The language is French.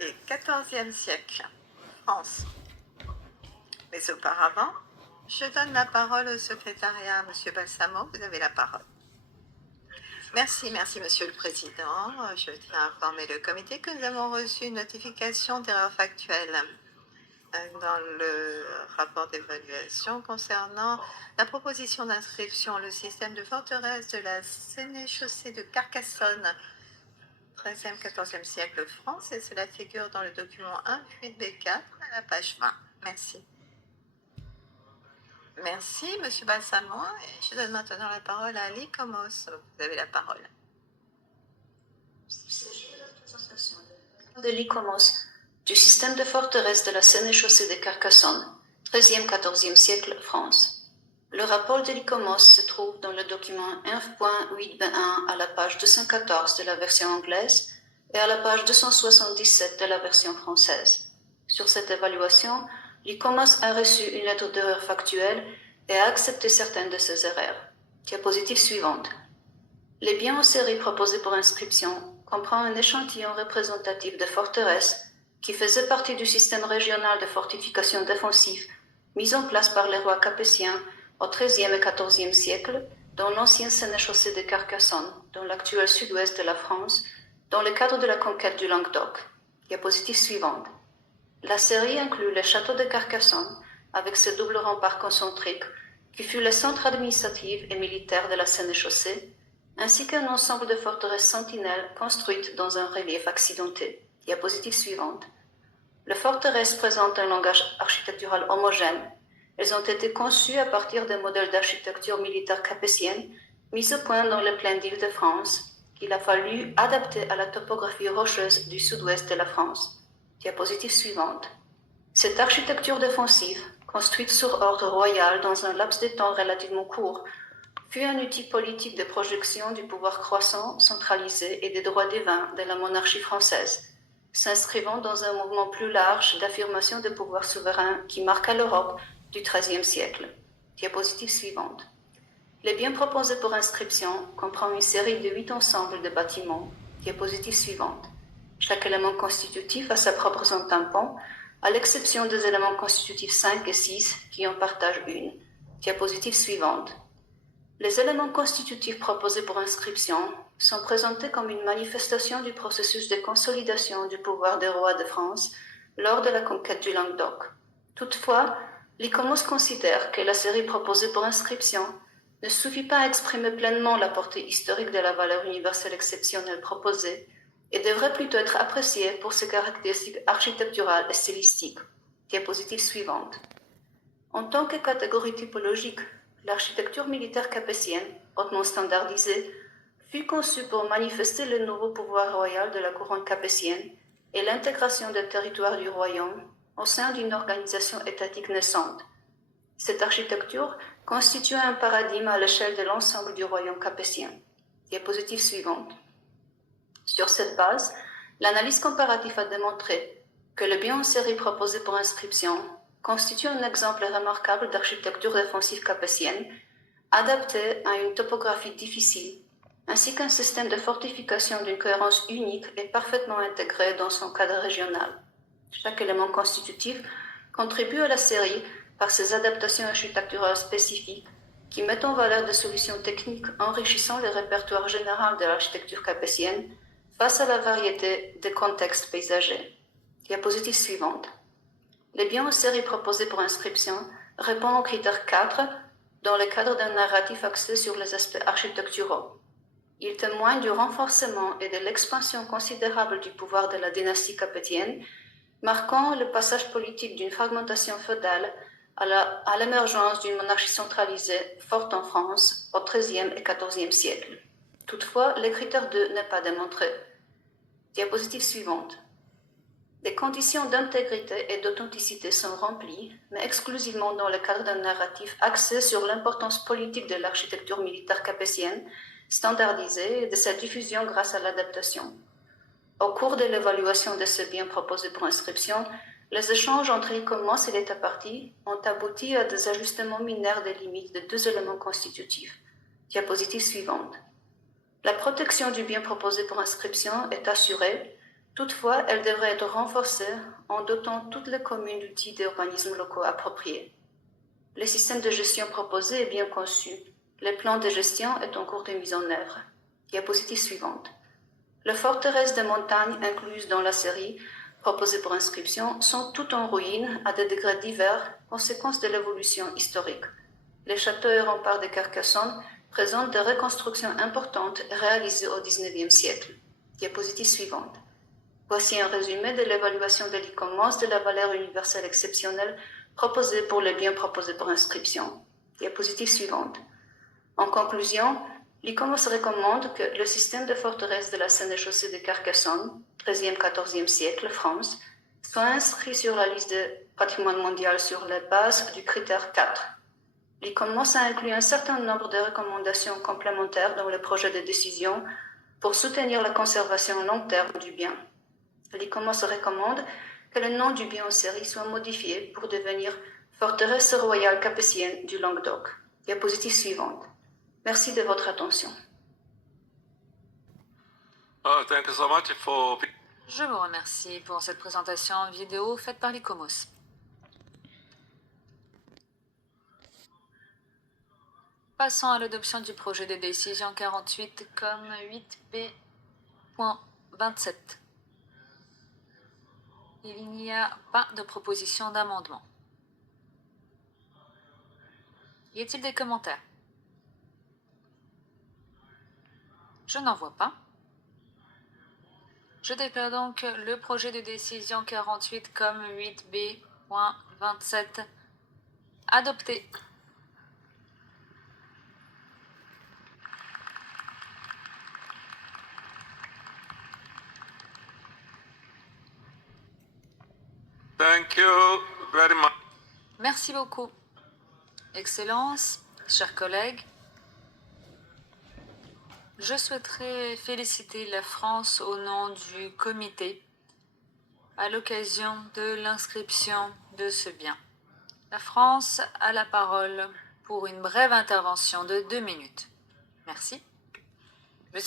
et XIVe siècle, France. Mais auparavant, je donne la parole au secrétariat, Monsieur Balsamo, vous avez la parole. Merci, Monsieur le Président. Je tiens à informer le comité que nous avons reçu une notification d'erreur factuelle dans le rapport d'évaluation concernant la proposition d'inscription le système de forteresse de la sénéchaussée de Carcassonne, 13e, 14e siècle France, et cela figure dans le document 1.8B4 à la page 20. Merci. Merci, Monsieur Balsamo. Et je donne maintenant la parole à Ali Komos. Vous avez la parole. De l'ICOMOS, du système de forteresse de la sénéchaussée de Carcassonne, 13e, 14e siècle, France. Le rapport de l'ICOMOS se trouve dans le document 1.8b1 à la page 214 de la version anglaise et à la page 277 de la version française. Sur cette évaluation, l'ICOMOS a reçu une lettre d'erreur factuelle et a accepté certaines de ces erreurs. Diapositive suivante. Les biens en série proposés pour inscription comprend un échantillon représentatif de forteresses qui faisait partie du système régional de fortification défensive mis en place par les rois capétiens au XIIIe et XIVe siècle dans l'ancienne sénéchaussée de Carcassonne, dans l'actuel sud-ouest de la France, dans le cadre de la conquête du Languedoc. Diapositive suivante. La série inclut le château de Carcassonne avec ses doubles remparts concentriques qui fut le centre administratif et militaire de la sénéchaussée, ainsi qu'un ensemble de forteresses sentinelles construites dans un relief accidenté. Diapositive suivante. Les forteresses présentent un langage architectural homogène. Elles ont été conçues à partir des modèles d'architecture militaire capétienne mis au point dans les plaines d'Île-de-France, qu'il a fallu adapter à la topographie rocheuse du sud-ouest de la France. Diapositive suivante. Cette architecture défensive, construite sur ordre royal dans un laps de temps relativement court, fut un outil politique de projection du pouvoir croissant, centralisé et des droits divins de la monarchie française, s'inscrivant dans un mouvement plus large d'affirmation des pouvoirs souverains qui marqua l'Europe du XIIIe siècle. Diapositive suivante. Les biens proposés pour inscription comprend une série de 8 ensembles de bâtiments. Diapositive suivante. Chaque élément constitutif a sa propre zone tampon, à l'exception des éléments constitutifs 5 et 6 qui en partagent une. Diapositive suivante. Les éléments constitutifs proposés pour inscription sont présentés comme une manifestation du processus de consolidation du pouvoir des rois de France lors de la conquête du Languedoc. Toutefois, l'ICOMOS considère que la série proposée pour inscription ne suffit pas à exprimer pleinement la portée historique de la valeur universelle exceptionnelle proposée et devrait plutôt être appréciée pour ses caractéristiques architecturales et stylistiques. Diapositive suivante. En tant que catégorie typologique, l'architecture militaire capétienne, hautement standardisée, fut conçue pour manifester le nouveau pouvoir royal de la couronne capétienne et l'intégration des territoires du royaume au sein d'une organisation étatique naissante. Cette architecture constituait un paradigme à l'échelle de l'ensemble du royaume capétien. Diapositive suivante. Sur cette base, l'analyse comparative a démontré que le bien en série proposé pour inscription constitue un exemple remarquable d'architecture défensive capétienne, adaptée à une topographie difficile, ainsi qu'un système de fortification d'une cohérence unique et parfaitement intégré dans son cadre régional. Chaque élément constitutif contribue à la série par ses adaptations architecturales spécifiques qui mettent en valeur des solutions techniques enrichissant le répertoire général de l'architecture capétienne face à la variété des contextes paysagers. Diapositive suivante. Les biens en série proposés pour inscription répondent au critère 4 dans le cadre d'un narratif axé sur les aspects architecturaux. Ils témoignent du renforcement et de l'expansion considérable du pouvoir de la dynastie capétienne, marquant le passage politique d'une fragmentation féodale à l'émergence d'une monarchie centralisée forte en France au XIIIe et XIVe siècle. Toutefois, le critère 2 n'est pas démontré. Diapositive suivante. Les conditions d'intégrité et d'authenticité sont remplies, mais exclusivement dans le cadre d'un narratif axé sur l'importance politique de l'architecture militaire capétienne, standardisée et de sa diffusion grâce à l'adaptation. Au cours de l'évaluation de ce bien proposé pour inscription, les échanges entre l'ICOMOS et l'État partie ont abouti à des ajustements mineurs des limites de 2 éléments constitutifs. Diapositive suivante. La protection du bien proposé pour inscription est assurée Toutefois, elle devrait être renforcée en dotant toutes les communes d'outils d'urbanisme locaux appropriés. Le système de gestion proposé est bien conçu. Le plan de gestion est en cours de mise en œuvre. Diapositive suivante. Les forteresses de montagne incluses dans la série proposées pour inscription sont toutes en ruine à des degrés divers, conséquence de l'évolution historique. Les châteaux et remparts de Carcassonne présentent des reconstructions importantes réalisées au XIXe siècle. Diapositive suivante. Voici un résumé de l'évaluation de l'ICOMOS de la valeur universelle exceptionnelle proposée pour les biens proposés pour inscription. Diapositive suivante. En conclusion, l'ICOMOS recommande que le système de forteresse de la Sénéchaussée de Carcassonne, 13e-14e siècle, France, soit inscrit sur la liste de patrimoine mondial sur la base du critère 4. L'ICOMOS a inclus un certain nombre de recommandations complémentaires dans le projet de décision pour soutenir la conservation long terme du bien. L'ICOMOS recommande que le nom du bien en série soit modifié pour devenir Forteresse royale capétienne du Languedoc. Diapositive suivante. Merci de votre attention. Thank you so much for... Je vous remercie pour cette présentation vidéo faite par l'ICOMOS. Passons à l'adoption du projet de décision 48 comme 8B.27. Il n'y a pas de proposition d'amendement. Y a-t-il des commentaires? Je n'en vois pas. Je déclare donc le projet de décision 48 comme 8B.27 adopté. Thank you very much. Merci beaucoup. Excellences, chers collègues, je souhaiterais féliciter la France au nom du comité à l'occasion de l'inscription de ce bien. La France a la parole pour une brève intervention de 2 minutes. Merci.